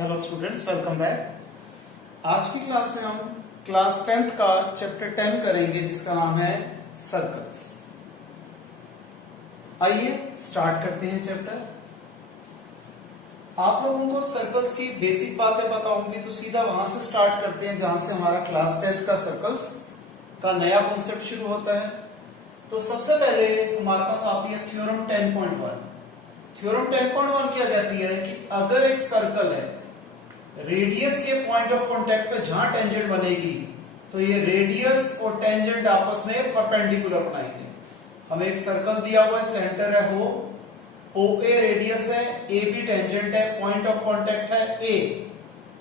Hello students, welcome back. आज की class में हम क्लास 10th का चैप्टर 10 करेंगे जिसका नाम है सर्कल्स। आइए स्टार्ट करते हैं चैप्टर। आप लोगों को सर्कल्स की बेसिक बातें पता होंगी तो सीधा वहां से स्टार्ट करते हैं जहां से हमारा क्लास 10th का सर्कल्स का नया कॉन्सेप्ट शुरू होता है। तो सबसे पहले हमारे पास आती है थ्योरम 10.1। थ्योरम 10.1 क्या कहती है कि अगर एक सर्कल है, रेडियस के पॉइंट ऑफ कांटेक्ट पे जहां टेंजेंट बनेगी तो ये रेडियस और टेंजेंट आपस में परपेंडिकुलर बनाएंगे। हमें एक सर्कल दिया हुआ है, सेंटर है हो, OA रेडियस है, AB टेंजेंट है, पॉइंट ऑफ कांटेक्ट है A,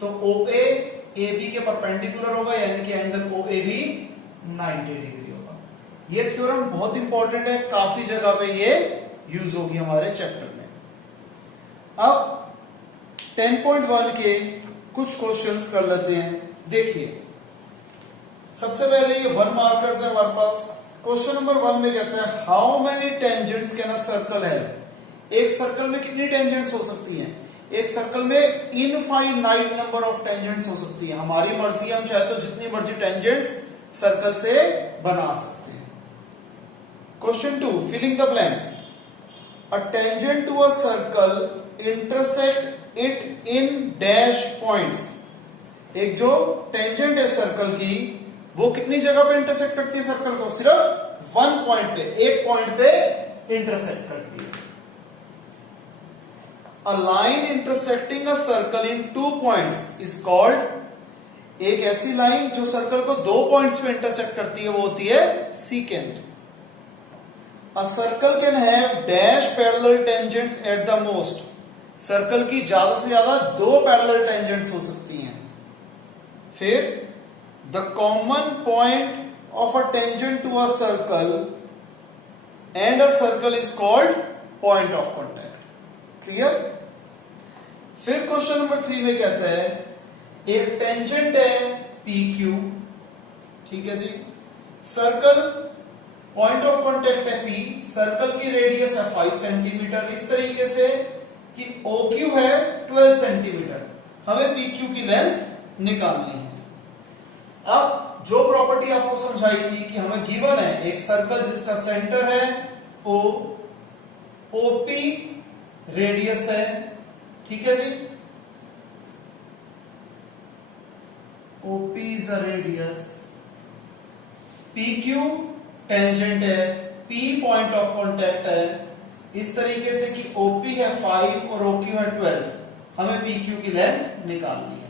तो OA AB के परपेंडिकुलर होगा यानी कि एंगल OAB 90 डिग्री होगा। ये थ्योरम बहुत इंपॉर्टेंट है, काफी जगह पे ये यूज होगी हमारे चैप्टर में। अब 10.1 के कुछ क्वेश्चंस कर लेते हैं। देखिए, सबसे पहले ये 1 मार्कर्स है हमारे पास। क्वेश्चन नंबर 1 में कहता है how many tangents can a circle have. एक सर्कल में कितनी टेंजेंट्स हो सकती हैं? एक सर्कल में इनफाइनाइट नंबर ऑफ टेंजेंट्स हो सकती है। हमारी मर्जी, हम चाहे तो जितनी मर्जी टेंजेंट्स सर्कल से बना सकते हैं। Question 2, filling the blanks. A tangent to a circle intersect it in dash points. एक जो टेंजेंट है सर्कल की, वो कितनी जगह पे इंटरसेक्ट करती है सर्कल को? सिर्फ 1 पॉइंट पे, एक पॉइंट पे इंटरसेक्ट करती है। A line intersecting a circle in 2 points is called. एक ऐसी लाइन जो सर्कल को 2 पॉइंट्स पे इंटरसेक्ट करती है वो होती है secant. A circle can have dash parallel tangents at the most. Circle की ज्यादा से ज्यादा 2 पैरेलल टेंजेंट्स हो सकती हैं। फिर the common point of a tangent to a circle and a circle is called point of contact. Clear? फिर question number 3 में कहता है एक टेंजेंट है PQ, ठीक है जी। सर्कल पॉइंट ऑफ कॉन्टैक्ट है P, सर्कल की रेडियस है 5 सेंटीमीटर, इस तरीके से कि OQ है 12 सेंटीमीटर। हमें PQ की लेंथ निकालनी है। अब जो प्रॉपर्टी आपको समझाई थी कि हमें गिवन है एक सर्कल जिसका सेंटर है O, OP रेडियस है, ठीक है जी। OP is a radius, PQ tangent है, P पॉइंट ऑफ कांटेक्ट है, इस तरीके से कि OP है 5 और OQ है 12। हमें PQ की लेंथ निकालनी है।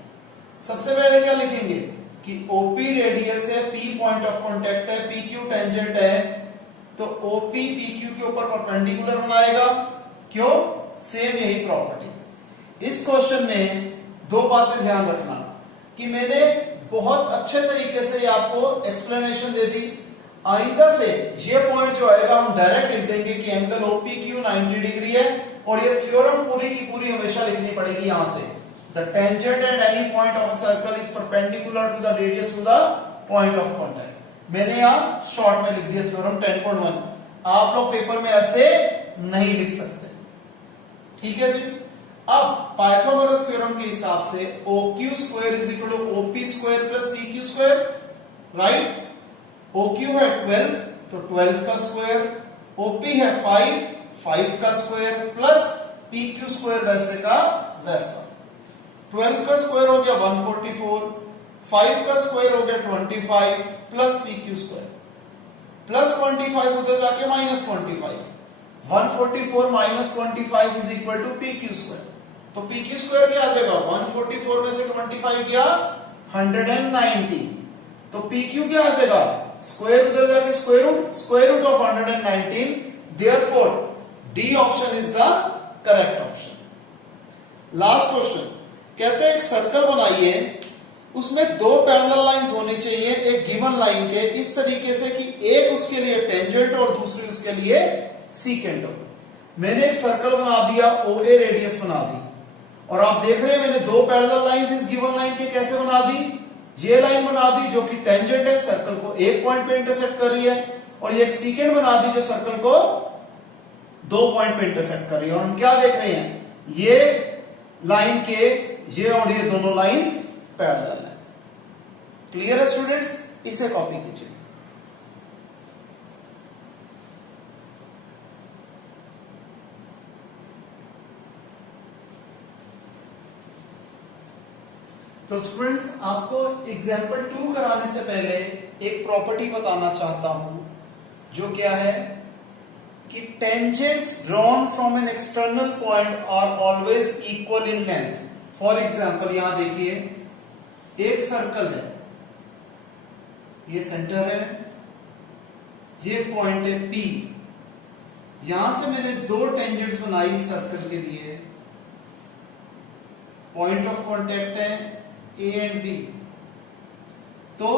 सबसे पहले क्या लिखेंगे कि OP रेडियस है, P पॉइंट ऑफ कांटेक्ट है, PQ टेंजेंट है, तो OP PQ के ऊपर परपेंडिकुलर बनाएगा। क्यों? सेम यही प्रॉपर्टी। इस क्वेश्चन में 2 बातें ध्यान रखना कि मैंने बहुत अच्छे तरीके से आपको एक्सप्लेनेशन दे दी। आइंदा से ये पॉइंट जो आएगा हम डायरेक्ट लिख देंगे कि एंगल OPQ 90 डिग्री है, और ये थ्योरम पूरी की पूरी हमेशा लिखनी पड़ेगी यहां से। The tangent at any point of a circle is perpendicular to the radius to the point of contact. मैंने यहां शॉर्ट में लिख दिया थ्योरम 10.1। आप लोग पेपर में ऐसे नहीं लिख सकते, ठीक है जी। अब पाइथागोरस थ्योरम के हिसाब से OQ square is equal to OP square plus PQ square, right. OQ है 12 तो 12 का स्क्वायर, OP है 5 का स्क्वायर प्लस PQ स्क्वायर वैसे का वैसा। 12 का स्क्वायर हो गया 144, 5 का स्क्वायर हो गया 25 प्लस PQ स्क्वायर, प्लस 25 उधर जाके minus 25। 144 minus 25 is equal to PQ square. तो PQ स्क्वायर क्या आ जाएगा? 144 में से 25 गया 190, तो PQ क्या आ जाएगा? स्क्वायर उधर जाके square root of 119। Therefore D option is the correct option. Last question कहते हैं एक सर्कल बनाइए, उसमें 2 पैरेलल लाइंस होनी चाहिए एक गिवन लाइन के, इस तरीके से कि एक उसके लिए टेंजेंट और दूसरी उसके लिए सीकेंट हो। मैंने एक सर्कल बना दिया, OA रेडियस बना दी, और आप देख रहे हैं मैंने 2 पैरेलल लाइंस इस गिवन लाइन के कैसे बना दी। ये लाइन बना दी जो कि टेंजेंट है, सर्कल को एक पॉइंट पे इंटरसेक्ट कर रही है, और ये एक सीकेंट बना दी जो सर्कल को 2 पॉइंट पे इंटरसेक्ट कर रही है। और हम क्या देख रहे हैं, ये लाइन के ये और ये दोनों लाइंस पैरेलल है। क्लियर है स्टूडेंट्स? इसे कॉपी कीजिए। तो स्टूडेंट्स आपको एग्जाम्पल 2 कराने से पहले एक प्रॉपर्टी बताना चाहता हूं, जो क्या है कि tangents drawn from an external point are always equal in length. For example यहां देखिए, एक सर्कल है, ये सेंटर है, ये पॉइंट है P। यहां से मैंने दो टेंजेंट्स बनाई सर्कल के लिए, पॉइंट ऑफ कांटेक्ट है A एंड B। तो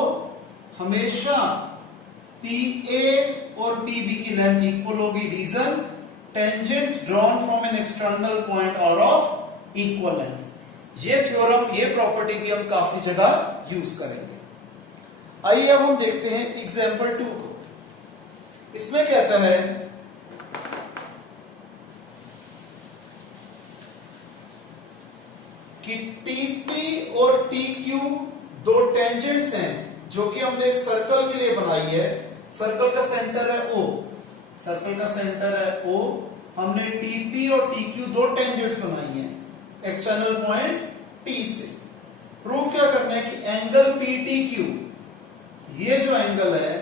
हमेशा PA और PB की लेंथ इक्वल होगी। Reason, tangents drawn from an external point are of equal length. ये थ्योरम, ये प्रॉपर्टी भी हम काफी जगह यूज करेंगे। आइए अब हम देखते हैं एग्जाम्पल 2 को। इसमें कहता है कि TP और TQ दो टेंजेंट्स हैं जो कि हमने एक सर्कल के लिए बनाई है। सर्कल का सेंटर है O, सर्कल का सेंटर है O। हमने TP और TQ दो टेंजेंट्स बनाई हैं एक्सटर्नल पॉइंट T से। प्रूफ क्या करना है कि एंगल PTQ, ये जो एंगल है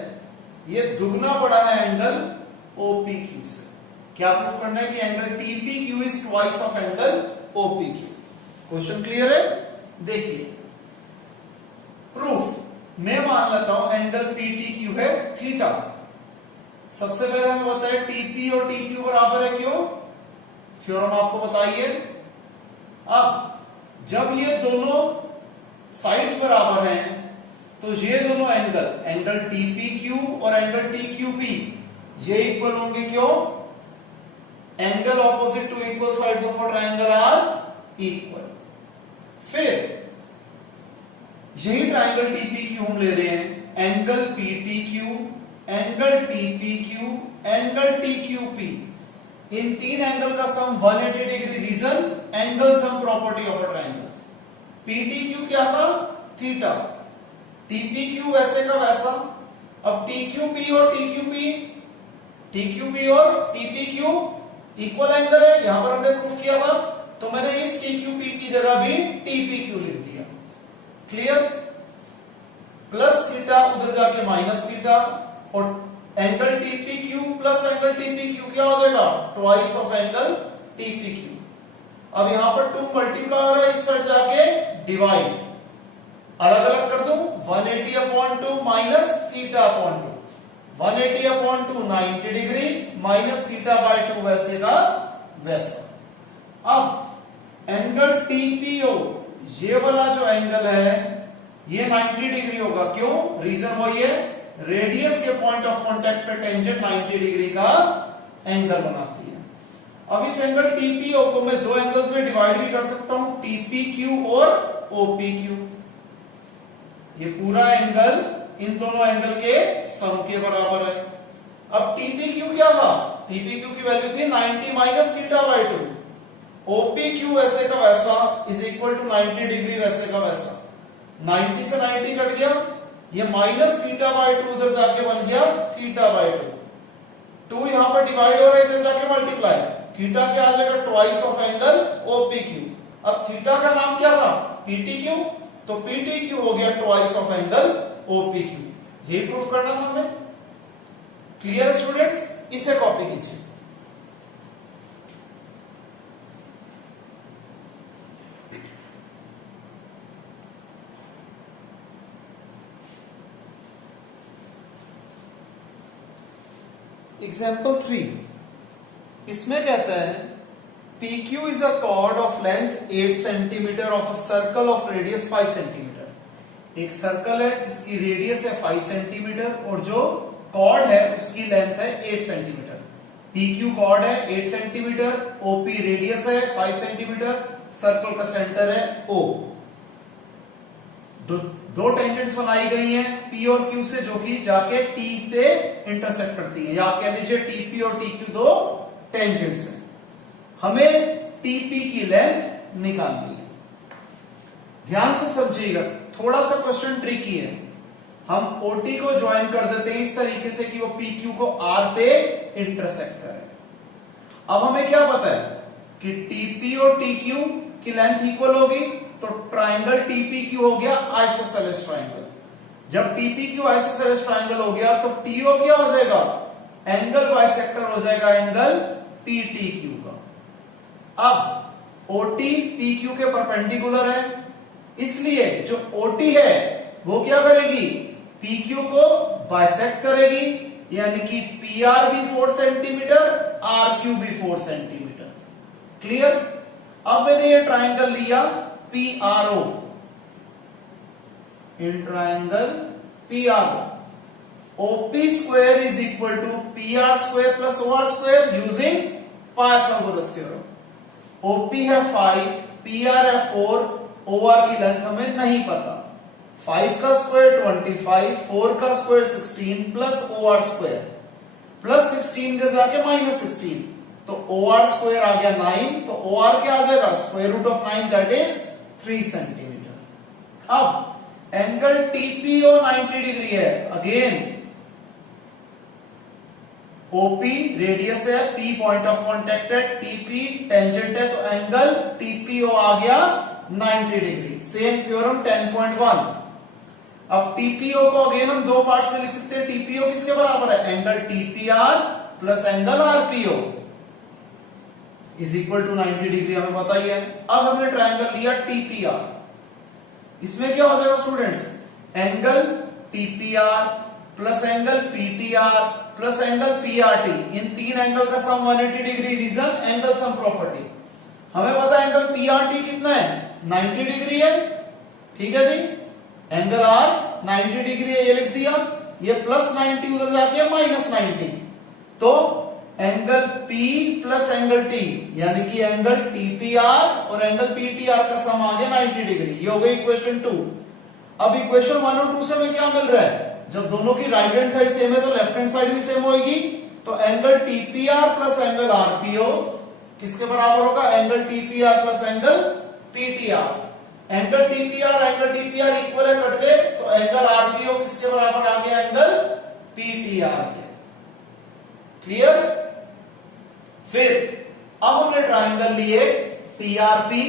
ये दुगना बड़ा है एंगल OPQ से। क्या प्रूफ करना है कि angle TPQ is twice of angle OPQ। Question clear है? देखिए प्रूफ, मैं मान लेता हूं एंगल PTQ है थीटा। सबसे पहले हमें बताया TP और TQ बराबर है, क्यों? थ्योरम आपको बताइए। अब जब ये दोनों साइड्स बराबर हैं तो ये दोनों एंगल, एंगल TPQ और एंगल TQP, ये इक्वल होंगे। क्यों? Angle opposite to equal sides of a triangle are equal. फिर यही ट्रायंगल TPQ हम ले रहे हैं, angle PTQ, angle TPQ, angle TQP, इन तीन एंगल का sum 180 degree. Reason, angle sum property of a triangle. PTQ क्या था? थीटा। TPQ वैसे का वैसा। अब TQP और TQP और TPQ इक्वल एंगल है, यहां पर हमने प्रूफ किया था। तो मैंने इस TQP की जगह भी TPQ लिख दिया। क्लियर? प्लस थीटा उधर जाके माइनस थीटा, और angle TPQ plus angle TPQ क्या हो जाएगा? Twice of angle TPQ। अब यहां पर 2 मल्टीप्लाई हो रहा है, इस साइड जाके डिवाइड, अलग अलग कर दूं। 180/2 minus theta upon 2, 180/2 90 degree minus theta by 2 वैसे का वैसा। अब एंगल TPO, ये वाला जो एंगल है ये 90 डिग्री होगा। क्यों? रीजन वही है, रेडियस के पॉइंट ऑफ कांटेक्ट पे टेंजेंट 90 डिग्री का एंगल बनाती है। अब इस एंगल TPO को मैं दो एंगल्स में डिवाइड भी कर सकता हूं, TPQ और OPQ। ये पूरा एंगल इन दोनों एंगल के सम के बराबर है। अब TPQ क्या था? TPQ की वैल्यू थी 90 माइनस थीटा बाय 2। OPQ वैसे का वैसा इज इक्वल टू 90 डिग्री वैसे का वैसा। 90 से 90 कट गया, ये माइनस थीटा बाय 2 उधर जाके बन गया थीटा बाय 2। 2 यहां पर डिवाइड हो रहा है, इधर जाके मल्टीप्लाई, थीटा क्या आ जाएगा? Twice of angle OPQ। अब थीटा का नाम क्या था? PTQ, तो PTQ हो गया ट्वाइस ऑफ एंगल OPQ। ये प्रूफ करना था हमें। Clear students? इसे कॉपी कीजिए। एग्जाम्पल 3, इसमें कहता है PQ is a chord of length 8 centimetre of a circle of radius 5 centimetre. एक सर्कल है जिसकी रेडियस है 5 सेंटीमीटर और जो कॉर्ड है उसकी लेंथ है 8 सेंटीमीटर। PQ कॉर्ड है 8 सेंटीमीटर, OP रेडियस है 5 सेंटीमीटर, सर्कल का सेंटर है O। दो टेंजेंट्स बनाई गई हैं P और Q से, जो कि जाके T से इंटरसेक्ट करती है, या आप कह लीजिए TP और TQ दो टेंजेंट्स हैं। हमें TP की लेंथ निकालनी है। ध्यान से समझिएगा, थोड़ा सा क्वेश्चन ट्रिकी है। हम OT को ज्वाइन कर देते हैं इस तरीके से कि वो PQ को R पे इंटरसेक्ट करे। अब हमें क्या पता है कि TP और TQ की लेंथ इक्वल होगी, तो ट्राइंगल TPQ हो गया आइसोसेलेस ट्राइंगल। जब TPQ आइसोसेलेस ट्राइंगल हो गया तो TO क्या हो जाएगा, एंगल बाइसेक्टर हो जाएगा एंगल PTQ का। अब OT PQ के परपेंडिकुलर है, इसलिए जो OT है वो क्या करेगी, PQ को बाइसेक्ट करेगी, यानी कि PR भी 4 सेंटीमीटर, RQ भी 4 सेंटीमीटर। क्लियर। अब मैंने ये ट्राइंगल लिया PRO, in triangle PRO OP square is equal to PR square plus OR square using Pythagoras theorem. OP है 5, PR है 4, OR की लेंथ हमें नहीं पता। 5 का स्क्वायर 25, 4 का square 16 plus OR square plus 16 के जाके माइनस 16, तो OR स्क्वायर आ गया 9, तो OR क्या आ जाएगा, square root of 9 that is 3 centimetre. अब एंगल TPO 90 डिग्री है। अगेन OP रेडियस है, P पॉइंट ऑफ कांटेक्ट है, TP टेंजेंट है, तो एंगल TPO आ गया 90 डिग्री। Same theorem 10.1। अब TPO को अगेन हम दो पार्ट्स में लिख सकते हैं। TPO किसके बराबर है, angle TPR plus angle RPO is equal to 90 degree, हमें पता ही है। अब हमने ट्राइंगल लिया TPR, इसमें क्या हो जाएगा students, angle TPR plus angle PTR plus angle PRT, इन तीन एंगल का sum 180 degree, reason angle sum property. हमें पता है एंगल PRT कितना है, 90 डिग्री है। ठीक है जी, एंगल R 90 डिग्री है, ये लिख दिया। ये प्लस 90 उधर जाके माइनस 90, तो angle P plus angle T यानी कि एंगल TPR और एंगल PTR का सम आ गया 90 डिग्री। ये हो गई इक्वेशन 2। अब इक्वेशन 1 और 2 से हमें क्या मिल रहा है, जब दोनों की राइट हैंड साइड सेम है तो लेफ्ट हैंड साइड भी सेम होगी, तो angle TPR plus angle RPO किसके बराबर होगा, angle TPR plus angle PTR। Angle TPR equal है, कट गए, तो एंगल RPO किसके बराबर आ गया, एंगल PTR के। क्लियर। फिर अब हमने ट्राइंगल लिए TRP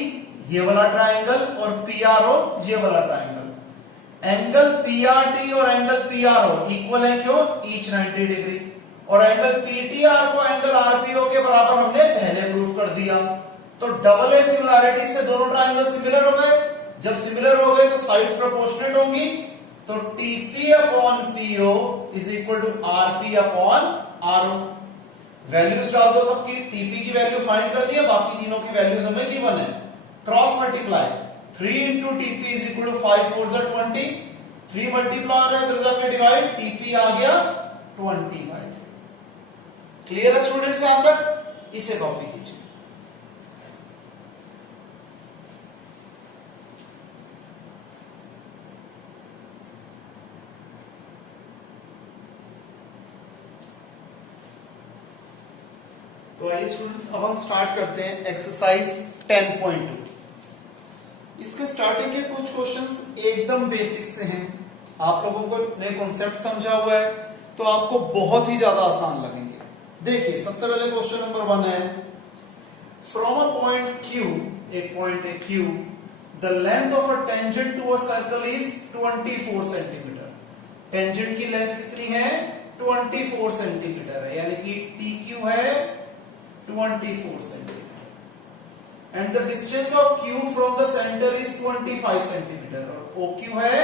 ये वाला ट्राइंगल और PRO ये वाला ट्राइंगल। एंगल PRT और एंगल PRO इक्वल है, क्यों, ईच 90 डिग्री, और एंगल PTR को एंगल RPO के बराबर हमने पहले प्रूफ कर दिया। तो डबल ए सिमिलैरिटी से दोनों ट्राइंगल सिमिलर हो गए। जब सिमिलर हो गए तो साइड्स प्रोपोर्शनेट होंगी, तो TP upon PO is equal to RP upon RO। Values डाल दो सबकी, TP की वैल्यू फाइंड कर दिया, बाकी तीनों की वैल्यूज हमें गिवन है। Cross multiply, 3 into TP is equal to 5 4 जा 20, 3 मल्टीप्लाई है इधर जाके डिवाइड, TP आ गया 25। क्लियर है स्टूडेंट्स यहां तक, इसे कॉपी कीजिए। तो आइए स्टूडेंट्स, अब हम स्टार्ट करते हैं एक्सरसाइज 10.2। इसके स्टार्टिंग के कुछ क्वेश्चंस एकदम बेसिक से हैं। आप लोगों को ने कॉन्सेप्ट समझा हुआ है तो आपको बहुत ही ज्यादा आसान लगेंगे। देखिए सबसे पहले क्वेश्चन नंबर 1 है, फ्रॉम अ पॉइंट Q, एक पॉइंट है Q, the length of a tangent to a circle is 24 centimetre. Tangent की लेंथ कितनी है, 24 सेंटीमीटर है, यानी कि TQ है 24 centimetre, and the distance of Q from the centre is 25 centimetre, और OQ है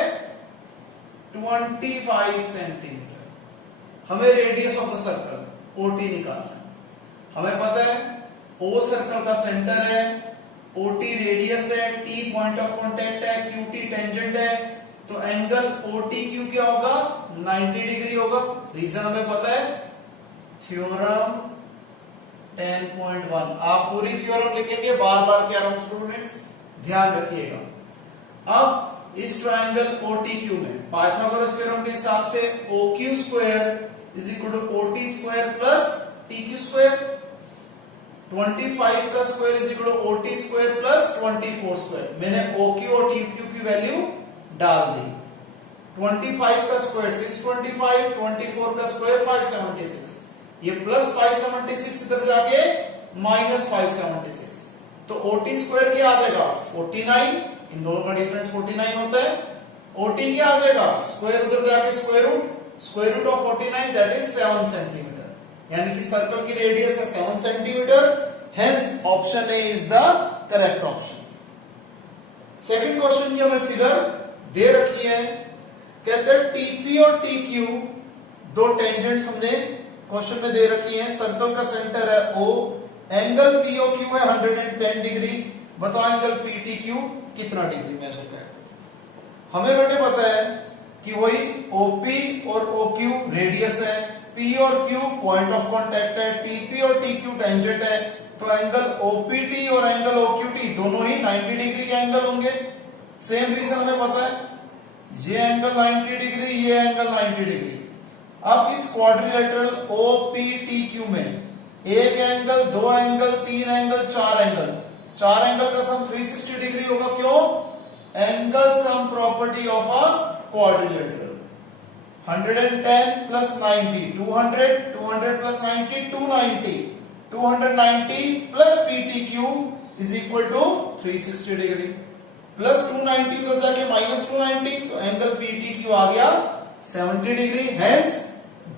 25 सेंटीमीटर। हमें radius of the circle OT निकालना है। हमें पता है O सर्कल का सेंटर है, OT रेडियस है, T पॉइंट ऑफ कांटेक्ट है, QT टेंजेंट है, तो एंगल OTQ क्या होगा, 90 डिग्री होगा। रीजन हमें पता है, थ्योरम 10.1। आप पूरी थ्योरम लिखेंगे, बार बार कह रहा हूं स्टूडेंट्स, ध्यान रखिएगा। अब इस ट्राइंगल OTQ में पाइथागोरस थ्योरम के हिसाब से OQ square is equal to OT square plus TQ square. 25 का square is equal to OT square plus 24 square. मैंने OQ और TQ की वैल्यू डाल दी। 25 का स्क्वायर 625, 24 का स्क्वायर 576, ये प्लस 576 इधर जाके माइनस 576, तो OT स्क्वायर क्या आ जाएगा 49, इन दोनों का डिफरेंस 49 होता है। OT क्या आ जाएगा स्क्वायर उधर जाके square root of 49 that is 7 centimetre, यानी कि सर्कल की रेडियस है 7 centimetre, hence option A is the correct option. Second question की हमें फिगर दे रखी है, कहते हैं TP और TQ दो टेंजेंट्स हमने क्वेश्चन में दे रखी हैं, सर्कल का सेंटर है O, एंगल POQ है 110 डिग्री, बताओ एंगल PTQ कितना डिग्री मेजर करेगा। हमें बेटे पता है कि वही OP और OQ रेडियस है, P और Q पॉइंट ऑफ कांटेक्ट है, TP और TQ टेंजेंट है, तो एंगल OPT और एंगल OQT दोनों ही 90 डिग्री के एंगल होंगे। सेम रीजन हमें पता है, ये एंगल 90 डिग्री, ये एंगल 90 डिग्री। अब इस क्वाड्रिलेटरल OPTQ में एक एंगल, दो एंगल, तीन एंगल, चार एंगल का सम 360 डिग्री होगा। क्यों? Angle sum property of a quadrilateral. 110 plus 90 200, 200 plus 90 290, 290 plus PTQ is equal to 360 degree, plus 290 तो जाके माइनस 290, तो एंगल PTQ आ गया 70 degree, hence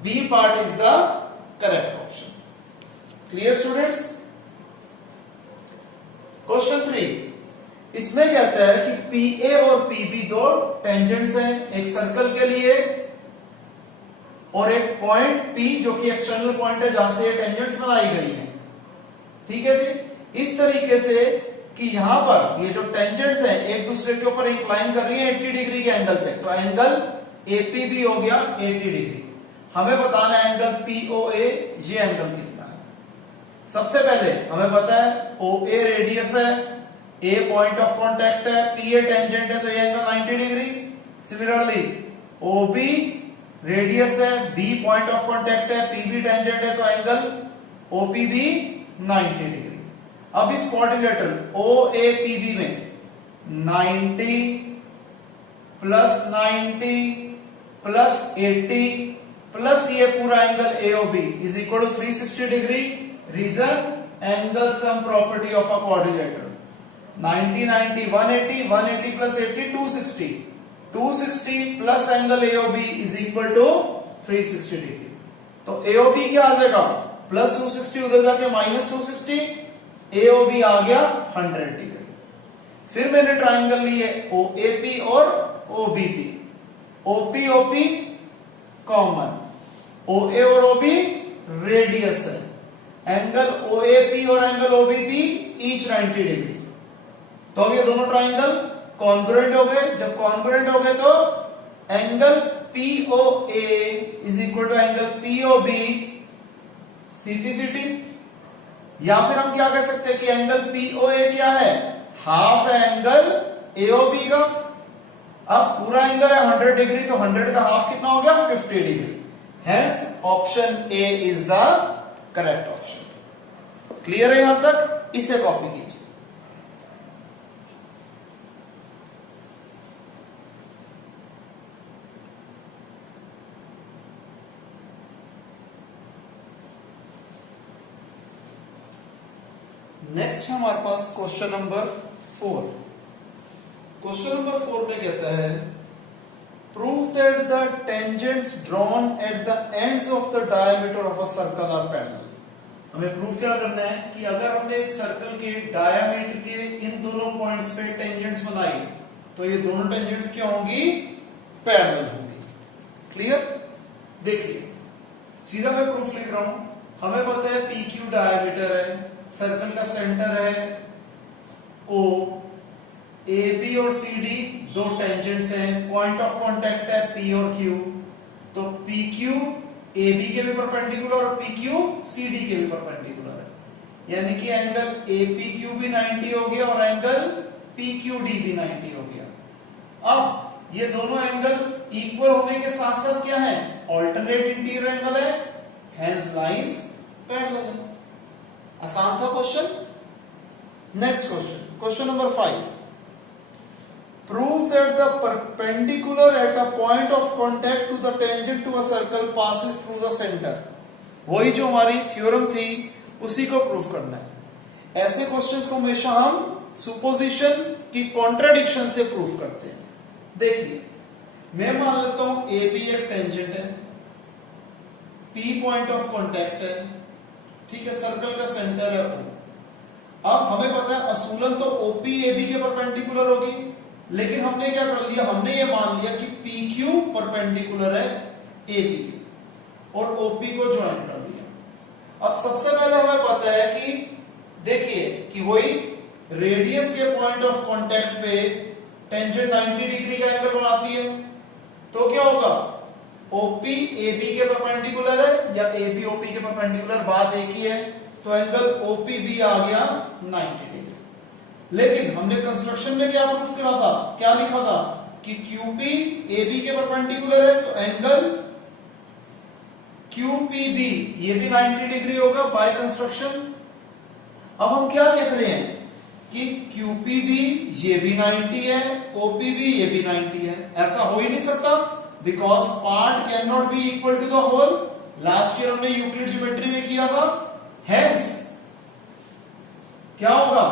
B part is the correct option. Clear students? Question 3, इसमें कहता है कि PA और PB दो टेंजेंट्स हैं एक सर्कल के लिए, और एक पॉइंट P जो कि एक्सटर्नल पॉइंट है जहां से ये टेंजेंट्स बनाई गई हैं। ठीक है जी, इस तरीके से कि यहां पर ये जो टेंजेंट्स हैं एक दूसरे के ऊपर इंक्लाइन कर रही है 80 डिग्री के एंगल पे, तो एंगल APB हो गया 80 डिग्री। हमें बताना है एंगल POA, ये एंगल कितना है। सबसे पहले हमें पता है OA रेडियस है, A पॉइंट ऑफ कांटेक्ट है, PA टेंजेंट है, तो ये angle 90 degree. Similarly OB radius है, B पॉइंट ऑफ कांटेक्ट है, PB टेंजेंट है, तो एंगल OPB 90 डिग्री। अब इस क्वाड्रिलेटरल OAPB में 90 प्लस 90 प्लस 80 प्लस ये पूरा angle AOB is equal to 360 degree. Reason angle sum property of a quadrilateral. 90 90 180, 180 plus 80 260, 260 plus angle AOB is equal to 360 degree. तो AOB क्या आ जाएगा प्लस 260, उधर जाके माइनस 260, AOB आ गया 100 डिग्री। फिर मैंने ट्राइंगल लिए OAP और OBP, OP कॉमन, OA और OB रेडियस है, एंगल OAP और एंगल OBP ईच 90 डिग्री। तो अब ये दोनों ट्राइंगल कॉन्ग्रुएंट हो गए। जब कॉन्ग्रुएंट हो गए तो angle POA is equal to angle POB CPCT, या फिर हम क्या कह सकते हैं कि एंगल POA क्या है हाफ है एंगल AOB का। अब पूरा एंगल है 100 डिग्री, तो 100 का हाफ कितना हो गया 50 degree. Hence option A is the correct option. Clear है यहां तक? इसे कॉपी कीजिए। नेक्स्ट है हमारे पास क्वेश्चन नंबर 4। क्वेश्चन नंबर 4 में कहता है prove that the tangents drawn at the ends of the diameter of a circle are parallel. हमें प्रूव क्या करना है कि अगर हमने एक सर्कल के डायमीटर के इन दोनों पॉइंट्स पे टेंजेंट्स बनाई तो ये दोनों टेंजेंट्स क्या होंगी पैरेलल होंगी। क्लियर? देखिए सीधा मैं प्रूफ लिख रहा हूं। हमें पता है PQ डायमीटर है, सर्कल का सेंटर है O, AB और CD दो टेंजेंट्स हैं, पॉइंट ऑफ कांटेक्ट है P और Q, तो PQ AB के भी परपेंडिकुलर और PQ CD के भी परपेंडिकुलर है, यानी कि एंगल APQ भी 90 हो गया और एंगल PQD भी 90 हो गया। अब ये दोनों एंगल इक्वल होने के साथ साथ क्या है ऑल्टरनेट इंटीरियर एंगल है, हेंस लाइंस पैरेलल है। आसान था क्वेश्चन। Next question, question number 5, prove that the perpendicular at a point of contact to the tangent to a circle passes through the centre. वही जो हमारी थ्योरम थी उसी को प्रूव करना है। ऐसे क्वेश्चंस को हमेशा हम सुपोजिशन की कॉन्ट्राडिक्शन से प्रूव करते हैं। देखिए मैं मान लेता हूं ए बी एक टेंजेंट है, पी पॉइंट ऑफ कॉन्टैक्ट है, ठीक है, सर्कल का सेंटर है O। अब हमें पता है असूलन तो ओपी एबी के परपेंडिकुलर होगी, लेकिन हमने क्या कर लिया, हमने ये मान लिया कि पी क्यू परपेंडिकुलर है एबी के और ओपी को ज्वाइन कर दिया। अब सबसे पहले हमें पता है कि देखिए कि वही रेडियस के पॉइंट ऑफ कांटेक्ट पे टेंजेंट 90 डिग्री का एंगल बनाती है, तो क्या होगा, ओपी एबी के परपेंडिकुलर है या एबी ओपी के परपेंडिकुलर, बात एक ही है, तो एंगल ओपीबी आ गया 90 डिग्री। लेकिन हमने कंस्ट्रक्शन में क्या प्रूफ करा था, क्या लिखा था कि क्यूपी एबी के परपेंडिकुलर है, तो एंगल क्यूपीबी ये भी 90 डिग्री होगा बाय कंस्ट्रक्शन। अब हम क्या देख रहे हैं कि क्यूपीबी ये भी 90 है, ओपीबी ये भी 90 है। ऐसा हो ही नहीं सकता, because part can not be equal to the whole. Last year हमने यूक्लिड ज्योमेट्री में किया था। हेंस क्या होगा,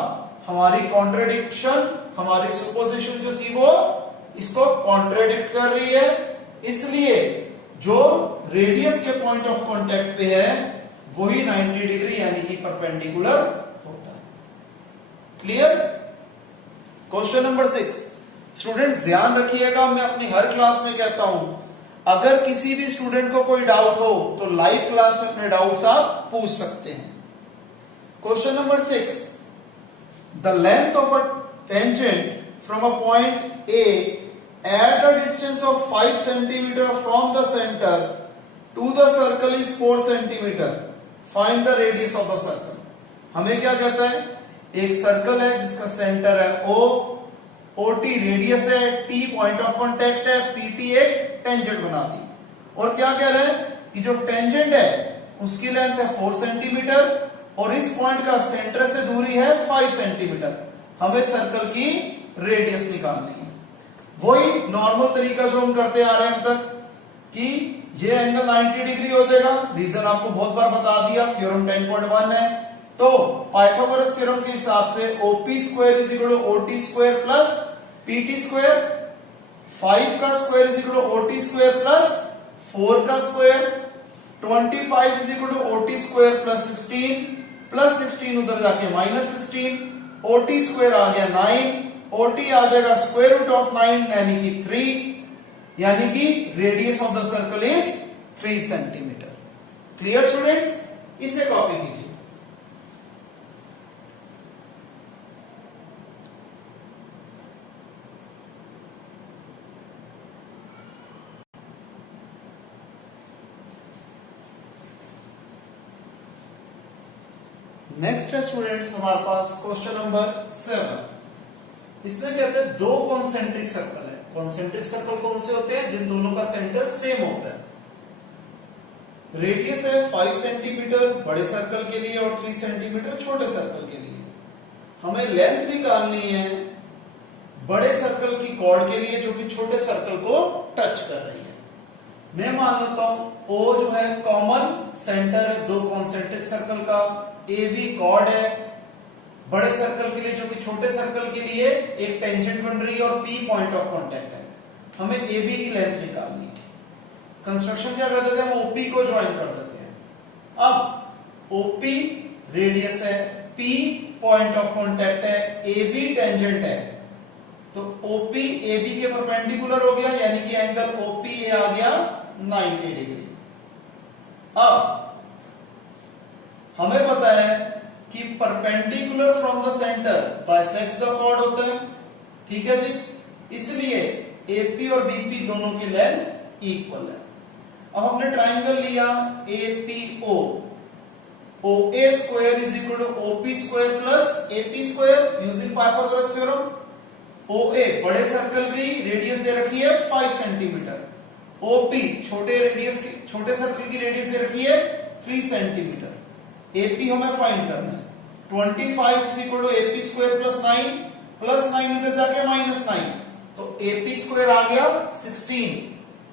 हमारी कॉन्ट्रडिक्शन, हमारी सुपोजिशन जो थी वो इसको कॉन्ट्रडिक्ट कर रही है। इसलिए जो रेडियस के पॉइंट ऑफ कांटेक्ट पे है वही 90 डिग्री यानी कि परपेंडिकुलर होता है। क्लियर? क्वेश्चन नंबर 6, स्टूडेंट्स ध्यान रखिएगा, मैं अपनी हर क्लास में कहता हूं, अगर किसी भी स्टूडेंट को कोई डाउट हो तो लाइव क्लास में अपने डाउट्स आप पूछ सकते हैं। Question number 6, the length of a tangent from a point A at a distance of 5 centimetre from the centre to the circle is 4 centimetre, find the radius of the circle. हमें क्या कहता है, एक circle है जिसका centre है O, OT radius है, T point of contact है, PT एक टेंजेंट बनाती है, और क्या कह रहे हैं कि जो टेंजेंट है उसकी लेंथ है 4 सेंटीमीटर और इस पॉइंट का सेंटर से दूरी है 5 सेंटीमीटर। हमें सर्कल की रेडियस निकालनी है। वही नॉर्मल तरीका जो हम करते आ रहे हैं अब तक कि ये एंगल 90 डिग्री हो जाएगा। रीजन आपको बहुत बार बता दिया, थ्योरम 10.1 है। तो पाइथागोरस थ्योरम के हिसाब से OP square is equal to OT square plus PT square, 5 का square is equal to OT square plus 4 का square, 25 is equal to OT square plus 16 उधर जाके -16, OT स्क्वायर आ गया 9, OT आ जाएगा स्क्वायर रूट ऑफ 9 यानी कि 3, यानी कि radius of the circle is 3 centimetre. Clear students? इसे कॉपी कीजिए। नेक्स्ट है स्टूडेंट्स हमारे पास क्वेश्चन नंबर 7। इसमें कहते हैं दो कॉन्सेंट्रिक सर्कल है। कॉन्सेंट्रिक सर्कल कौन से होते हैं, जिन दोनों का सेंटर सेम होता है। रेडियस है 5 सेंटीमीटर बड़े सर्कल के लिए और 3 सेंटीमीटर छोटे सर्कल के लिए। हमें लेंथ निकालनी है बड़े सर्कल की कॉर्ड के लिए जो कि छोटे सर्कल को टच कर रही है। मैं मान लेता हूं O जो है कॉमन सेंटर है दो कॉन्सेंट्रिक सर्कल का, AB कॉर्ड है बड़े सर्कल के लिए जो कि छोटे सर्कल के लिए एक टेंजेंट बन रही है और P पॉइंट ऑफ कांटेक्ट है। हमें AB की लेंथ निकालनी है। कंस्ट्रक्शन क्या कर देते हैं, हम OP को ज्वाइन कर देते हैं। अब OP रेडियस है, P पॉइंट ऑफ कांटेक्ट है, AB टेंजेंट है, तो OP AB के परपेंडिकुलर हो गया यानी कि एंगल OPA आ गया 90 डिग्री। अब हमें पता है कि perpendicular from the centre bisects the chord होता है, ठीक है जी, इसलिए AP और BP दोनों की लेंथ इक्वल है। अब हमने ट्राइंगल लिया APO, OA square is equal to OP square plus AP square using Pythagoras theorem. OA बड़े सर्कल की रेडियस दे रखी है 5 सेंटीमीटर, OP छोटे सर्कल की रेडियस दे रखी है 3 सेंटीमीटर। एपी हमें फाइंड करना है। 25 is equal to AP square plus 9 इधर जाके -9, तो एपी स्क्वायर आ गया 16।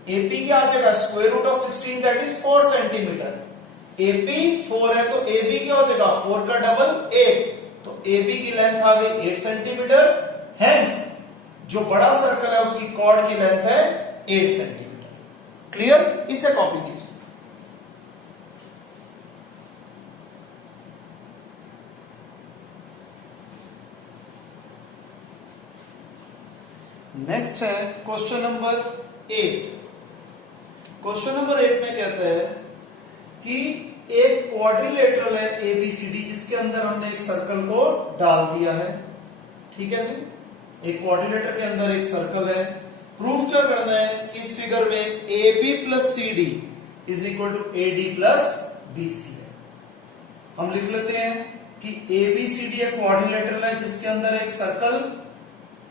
एपी क्या आ जाएगा, square root of 16 that is 4 centimetre. AP 4 है तो एबी क्या हो जाएगा, 4 का डबल 8, तो एबी की लेंथ आ गई 8 सेंटीमीटर। हेंस जो बड़ा सर्कल है उसकी कॉर्ड की लेंथ है 8 सेंटीमीटर। क्लियर, इसे कॉपी कीजिए। नेक्स्ट है क्वेश्चन नंबर 8। क्वेश्चन नंबर 8 में कहता है कि एक क्वाड्रिलेटरल है एबीसीडी जिसके अंदर हमने एक सर्कल को डाल दिया है। ठीक है जी, एक क्वाड्रिलेटर के अंदर एक सर्कल है। प्रूफ क्या करना है कि इस फिगर में AB plus CD is equal to AD plus BC है। हम लिख लेते हैं कि ABCD एक क्वाड्रिलेटरल है जिसके अंदर एक circle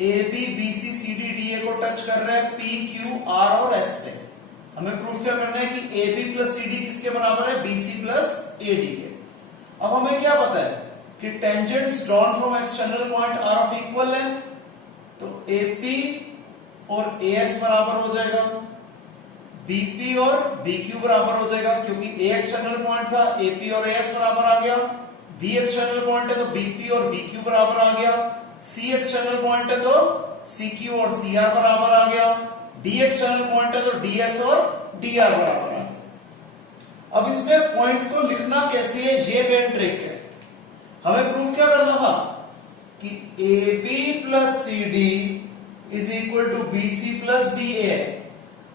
AB BC CD DA को टच कर रहा है PQR और S पे। हमें प्रूफ क्या करना है कि AB प्लस CD किसके बराबर है, BC प्लस AD के। अब हमें क्या पता है कि tangents drawn from external point are of equal length, तो AP और AS बराबर हो जाएगा, BP और BQ बराबर हो जाएगा, क्योंकि A एक्सटर्नल पॉइंट था, AP और AS बराबर आ गया। B एक्सटर्नल पॉइंट है तो BP और BQ बराबर आ गया। C एक्सटर्नल पॉइंट है तो CQ और CR बराबर आ गया। D एक्सटर्नल पॉइंट है तो DS और DR बराबर आ गया। अब इसमें पॉइंट्स को लिखना कैसे है, ये मेन ट्रिक है। हमें प्रूफ क्या करना था कि AB plus CD is equal to BC plus DA है,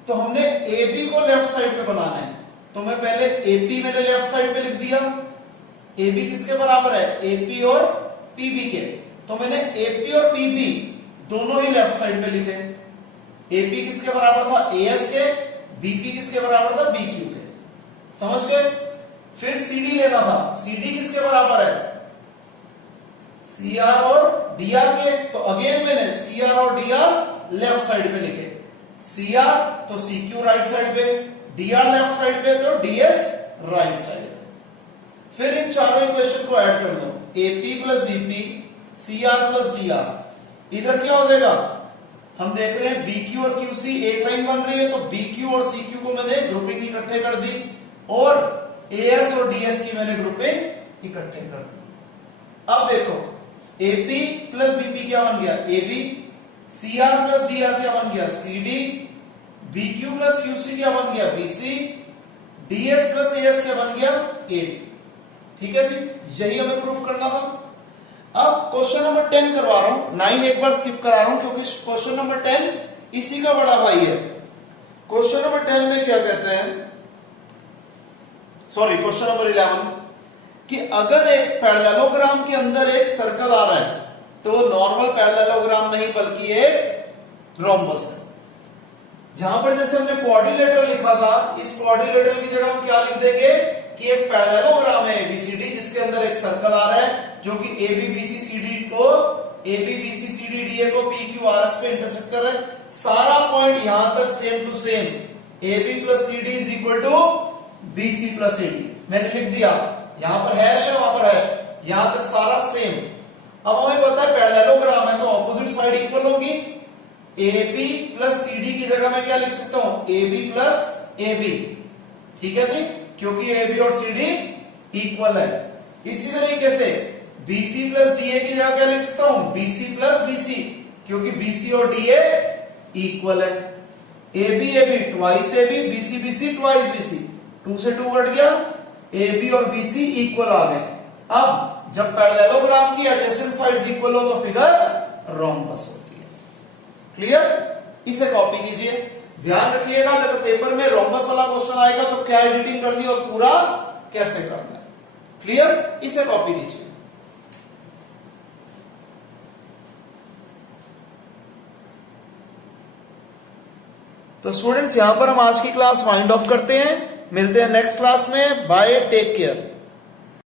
तो हमने AB को लेफ्ट साइड पे बनाना है। तो मैं पहले AP मैंने लेफ्ट साइड पे लिख दिया। AB किसके बराबर है, AP और PB के, तो मैंने AP और PB दोनों ही लेफ्ट साइड पे लिखे। AP किसके बराबर था, AS के, BP किसके बराबर था, BQ के। समझ गए। फिर CD लेना था, CD किसके बराबर है, CR और DR के, तो अगेन मैंने CR और DR लेफ्ट साइड पे लिखे। CR तो CQ राइट साइड पे, DR लेफ्ट साइड पे, तो DS राइट साइड पे। फिर इन चारों इक्वेशन को ऐड कर दो, AP plus BP CR plus DR, इधर क्या हो जाएगा, हम देख रहे हैं BQ और QC एक लाइन बन रही है, तो BQ और CQ को मैंने ग्रुपिंग इकट्ठे कर दी और AS और DS की मैंने ग्रुपिंग इकट्ठे कर दी। अब देखो AP प्लस BP क्या बन गया, AB, CR प्लस DR क्या बन गया, CD, BQ प्लस QC क्या बन गया, BC, DS प्लस AS क्या बन गया, AD। ठीक है जी, यही हमें प्रूफ करना था। अब क्वेश्चन नंबर 10 करवा रहा हूं, 9 एक बार स्किप करा रहा हूं क्योंकि क्वेश्चन नंबर 10 इसी का बड़ा भाई है। क्वेश्चन नंबर 10 में क्या कहते हैं, सॉरी क्वेश्चन नंबर 11, कि अगर एक पैरेललोग्राम के अंदर एक सर्कल आ रहा है तो नॉर्मल पैरेललोग्राम नहीं बल्कि एक रोम्बस है। जहां पर जैसे हमने क्वाड्रिलेटरल लिखा था, इस क्वाड्रिलेटरल की जगह हम क्या लिख देंगे कि एक पैरेललोग्राम है ABCD जिसके अंदर एक सर्कल आ रहा है जो कि ABBCD को ABBCCDDA को PQRS पे इंटरसेक्ट कर रहा है। सारा पॉइंट यहां तक same to same, AB plus CD is equal to BC plus AD मैंने लिख दिया। यहां पर हैश है, वहां पर हैश, यहां तक सारा सेम। अब हमें पता है पैरेललोग्राम है तो ऑपोजिट साइड इक्वल होगी। AB प्लस CD की जगह मैं क्या लिख सकता हूं, AB प्लस AB। ठीक है जी, क्योंकि AB और CD इक्वल है। इसी तरीके से BC प्लस DA की जगह क्या लिख सकता हूं, BC प्लस BC, क्योंकि BC और DA इक्वल है। AB AB twice AB, BC BC twice BC, 2 से 2 कट गया, AB और BC इक्वल आ गए। अब जब पैरेललोग्राम की एडजेसेंट साइड्स इक्वल हो तो फिगर रोम्बस होती है। क्लियर, इसे कॉपी कीजिए। ध्यान रखिएगा जब पेपर में रोम्बस वाला क्वेश्चन आएगा तो क्या एडिटिंग करनी है और पूरा कैसे करना है। क्लियर, इसे कॉपी कीजिए। तो स्टूडेंट्स यहां पर हम आज की क्लास वाइंड ऑफ करते हैं। मिलते हैं नेक्स्ट क्लास में। Bye, take care.